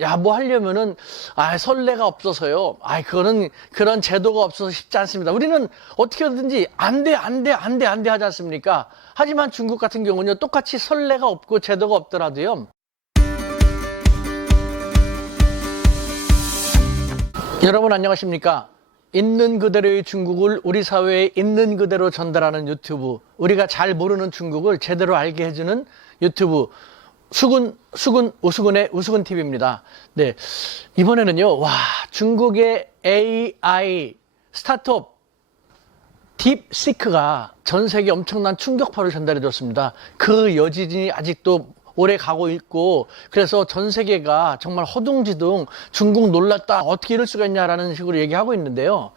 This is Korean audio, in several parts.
야, 뭐 하려면은, 선례가 없어서요. 그거는 그런 제도가 없어서 쉽지 않습니다. 우리는 어떻게든지 안 돼 하지 않습니까? 하지만 중국 같은 경우는요, 똑같이 선례가 없고 제도가 없더라도요. 여러분 안녕하십니까? 있는 그대로의 중국을 우리 사회에 있는 그대로 전달하는 유튜브, 우리가 잘 모르는 중국을 제대로 알게 해주는 유튜브, 우수근의 우수근TV입니다. 네. 이번에는요, 중국의 AI 스타트업 딥시크가 전 세계에 엄청난 충격파를 전달해 줬습니다. 그 여진이 아직도 오래 가고 있고, 그래서 전 세계가 정말 허둥지둥 중국 놀랐다, 어떻게 이럴 수가 있냐라는 식으로 얘기하고 있는데요.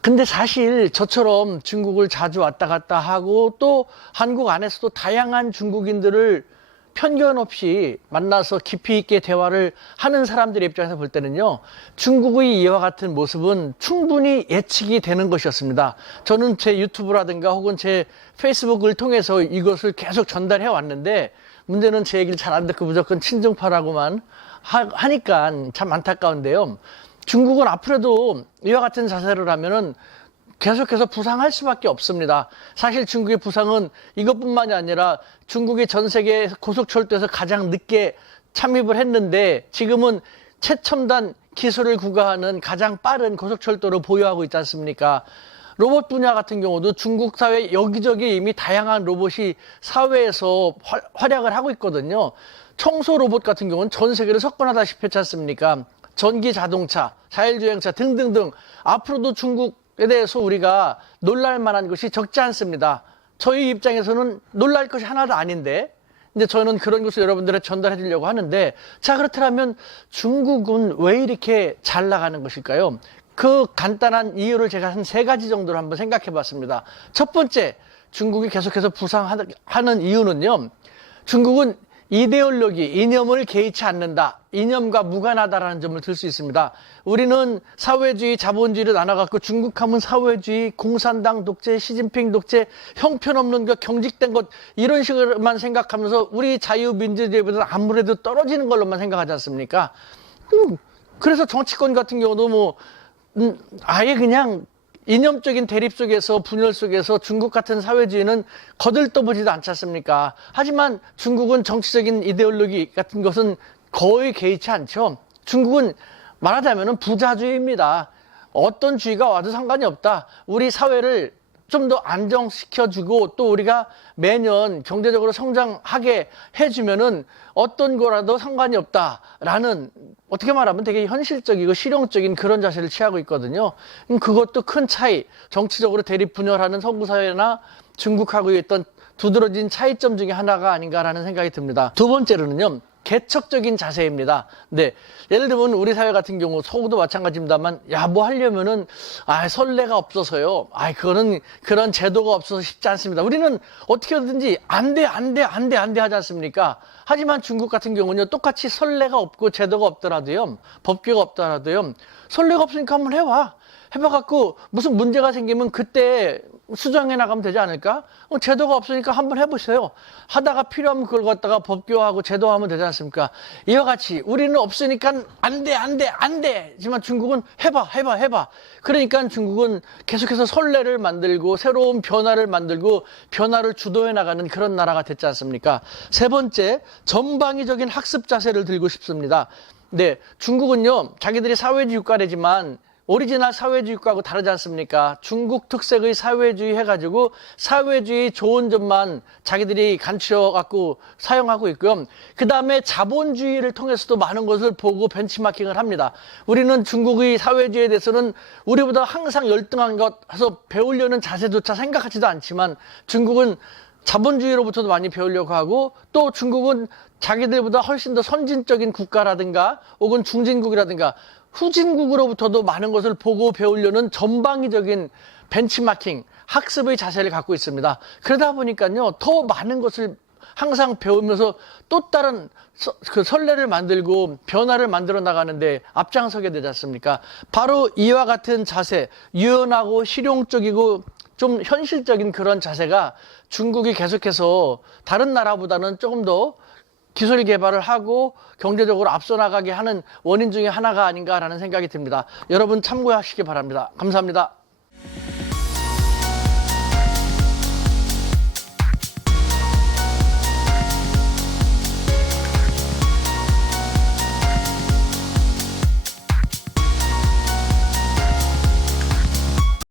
근데 사실 저처럼 중국을 자주 왔다 갔다 하고 또 한국 안에서도 다양한 중국인들을 편견 없이 만나서 깊이 있게 대화를 하는 사람들의 입장에서 볼 때는요, 중국의 이와 같은 모습은 충분히 예측이 되는 것이었습니다. 저는 제 유튜브라든가 혹은 제 페이스북을 통해서 이것을 계속 전달해 왔는데, 문제는 제 얘기를 잘 안 듣고 무조건 친중파라고만 하니까 참 안타까운데요. 중국은 앞으로도 이와 같은 자세를 하면은 계속해서 부상할 수밖에 없습니다. 사실 중국의 부상은 이것뿐만이 아니라 중국이 전 세계 고속철도에서 가장 늦게 참입을 했는데, 지금은 최첨단 기술을 구가하는 가장 빠른 고속철도를 보유하고 있지 않습니까? 로봇 분야 같은 경우도 중국 사회 여기저기 이미 다양한 로봇이 사회에서 활약을 하고 있거든요. 청소 로봇 같은 경우는 전 세계를 석권하다시피 했지 않습니까? 전기 자동차, 자율주행차 등등등, 앞으로도 중국에 대해서 우리가 놀랄 만한 것이 적지 않습니다. 저희 입장에서는 놀랄 것이 하나도 아닌데, 근데 저는 그런 것을 여러분들에게 전달해 주려고 하는데, 자, 그렇다면 중국은 왜 이렇게 잘 나가는 것일까요? 그 간단한 이유를 제가 한 3가지 정도로 한번 생각해 봤습니다. 첫 번째, 중국이 계속해서 부상하는 이유는요, 중국은 이데올로기, 이념을 개의치 않는다, 이념과 무관하다라는 점을 들 수 있습니다. 우리는 사회주의, 자본주의를 나눠갖고 중국하면 사회주의, 공산당 독재, 시진핑 독재, 형편없는 것, 경직된 것, 이런 식으로만 생각하면서 우리 자유민주주의보다는 아무래도 떨어지는 걸로만 생각하지 않습니까? 그래서 정치권 같은 경우도 아예 그냥 이념적인 대립 속에서, 분열 속에서 중국 같은 사회주의는 거들떠보지도 않지 않습니까? 하지만 중국은 정치적인 이데올로기 같은 것은 거의 개의치 않죠. 중국은 말하자면 부자주의입니다. 어떤 주의가 와도 상관이 없다. 우리 사회를 좀 더 안정시켜주고 또 우리가 매년 경제적으로 성장하게 해주면은 어떤 거라도 상관이 없다라는, 어떻게 말하면 되게 현실적이고 실용적인 그런 자세를 취하고 있거든요. 그것도 큰 차이, 정치적으로 대립 분열하는 서구 사회나 중국하고의 어떤 두드러진 차이점 중에 하나가 아닌가라는 생각이 듭니다. 두 번째로는요, 개척적인 자세입니다. 네. 예를 들면 우리 사회 같은 경우, 서구도 마찬가지입니다만, 뭐 하려면은, 선례가 없어서요. 그거는 그런 제도가 없어서 쉽지 않습니다. 우리는 어떻게든지 안 돼 하지 않습니까? 하지만 중국 같은 경우는요, 똑같이 선례가 없고 제도가 없더라도요, 법규가 없더라도요, 선례가 없으니까 한번 해봐갖고 무슨 문제가 생기면 그때 수정해 나가면 되지 않을까? 제도가 없으니까 한번 해보세요. 하다가 필요하면 그걸 갖다가 법규화하고 제도화하면 되지 않습니까? 이와 같이 우리는 없으니까 안 돼. 하지만 중국은 해봐. 그러니까 중국은 계속해서 선례를 만들고 새로운 변화를 만들고 변화를 주도해 나가는 그런 나라가 됐지 않습니까? 세 번째, 전방위적인 학습 자세를 들고 싶습니다. 네, 중국은요, 자기들이 사회주의 국가이지만 오리지널 사회주의 국가하고 다르지 않습니까? 중국 특색의 사회주의 해가지고 사회주의 좋은 점만 자기들이 간추려갖고 사용하고 있고요. 그 다음에 자본주의를 통해서도 많은 것을 보고 벤치마킹을 합니다. 우리는 중국의 사회주의에 대해서는 우리보다 항상 열등한 것 해서 배우려는 자세조차 생각하지도 않지만, 중국은 자본주의로부터도 많이 배우려고 하고, 또 중국은 자기들보다 훨씬 더 선진적인 국가라든가 혹은 중진국이라든가 후진국으로부터도 많은 것을 보고 배우려는 전방위적인 벤치마킹, 학습의 자세를 갖고 있습니다. 그러다 보니까요, 더 많은 것을 항상 배우면서 또 다른 그 선례를 만들고 변화를 만들어 나가는데 앞장서게 되지 않습니까? 바로 이와 같은 자세, 유연하고 실용적이고 좀 현실적인 그런 자세가 중국이 계속해서 다른 나라보다는 조금 더 기술 개발을 하고 경제적으로 앞서 나가게 하는 원인 중에 하나가 아닌가라는 생각이 듭니다. 여러분 참고하시기 바랍니다. 감사합니다.